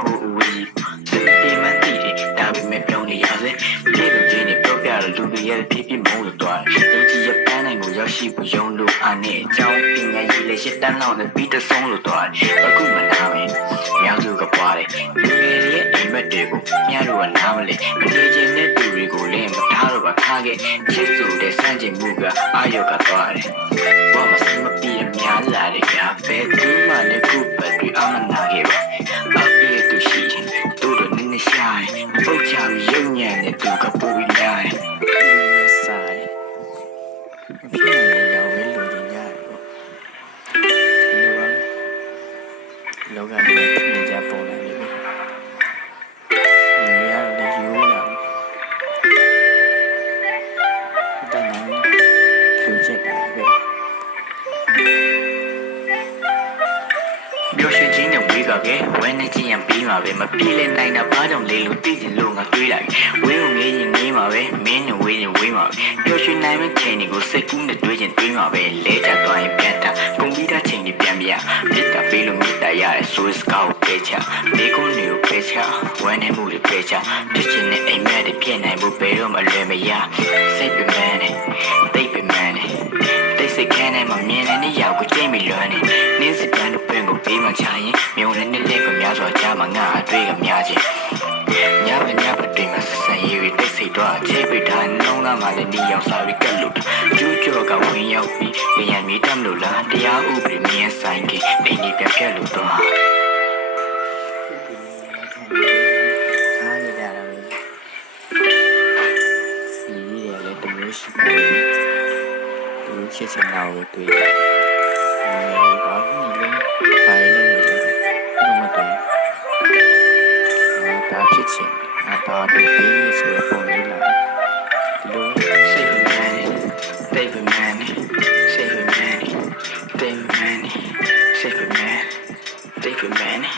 ဟိုအဝေးဒီမန်တီဒါပေမဲ့ပြောင်းနေရစေပြေလို့ချင်းနေပြောပြတော့လူတွေရဲ့ဖြစ်ဖြစ်မုန်းလို့သွားတယ်အကြီးရပန်းနိုင်ကိုရောက်ရှိဖို့ယုံလို့အားနဲ့အကြောင်းပညာရေးလည်းရှစ်တန်းလောက်နဲ့ပြီးတဆုံးလို့သွားတယ်အခုမနာမင်းမြောက်စုကပွားတယ်လူငယ်တွေရဲ့အိမ်မက်တွေကိုမြတ်တို့ကနားမလဲမကြည့်ချင်းတဲ့သူတွေကိုလည်းမထားတော့ပါခါခဲ့ချစ်ဆိုတဲ့စမ်းချင်မှုကအာရုံကသွားတယ်ဘာမှစမပြေများလာတဲ့ကဘယ်သူမှလည်းခုပတ်တွေအမနာခဲ့ပါအပြေသူရှိသူတို့နည်းရှားပုတ်ချရုံညံ့တဲ့သူကပူပြီးလာတယ်ဆိုင်ဖြစ်နေရောပဲလူကြီးညာလောကကြီးနေကြပုံနေပြီနေရတဲ့ယူရတန်းနိုင်လူချက်တာပဲပြောရှင်ချင်းနဲ့ဝေးကပဲဝဲနေချင်းရပြီးမှာပဲမပြေလည်နိုင်တာဘာကြောင့်လဲလို့သိချင်လို့ငါတွေးလိုက်ဝေးကိုငေးရင်ငေးမှာပဲမင်းနဲ့ဝေးရင်ဝေးမှာပဲပြောရှင်နိုင်မယ့်ချိန်တွေကိုစိတ်ကူးနဲ့တွေးရင်တွေးမှာပဲလဲချသွားရင်ပြန်တာကုန်ပြီးသားချိန်တွေပြန်ပြမြစ်တာပေးလို့မြစ်တာရတဲ့ဆိုးစကားကိုပဲချမိကုန်းတွေကိုပဲချဝမ်းနေမှုတွေပဲချဖြစ်ချင်တဲ့အိမ်မက်တွေဖြစ်နိုင်ဖို့ဘယ်တော့မှလွယ်မရစိတ်ပင်ပန်းနေတိတ်ပင်ပန်းနေတိတ်စိတ်ခဲနေမှမြင်နေတဲ့ရောက်ကိုချိန်ပြီးလွမ်းနေနင်းစကန်တို့ပင်ကိုပေးမှချရင်မြုံနေတဲ့လက်ကများစွာကြားမှာငါအတွေ့ကများချင်းညမညပတိမှာဆန်ရည်တိတ်စိတ်တော့ချိပိထားနှလုံးသားမှာလည်းဒီရောက်စာပြီးကတ်လို့ကျူးကျော်ကဝင်ရောက်ပြီးရန်မီတမ်းလို့လားတရားဥပဒေမြင်ဆိုင်ကအိမ်ကြီးပြပြလို့တော့အားရကြတာပဲစီရည်လည်းတမျိုးရှိတယ်သူချစ်ချင်တာကိုတွေ့တယ်ဘာလို့လဲဘာလို့လဲမတော်ဒါဖြစ်ချင်ဒါပဲပြီးဆိုတော့ပုံလေးလာလို့ Save money Save money Save money Save money Save money Save money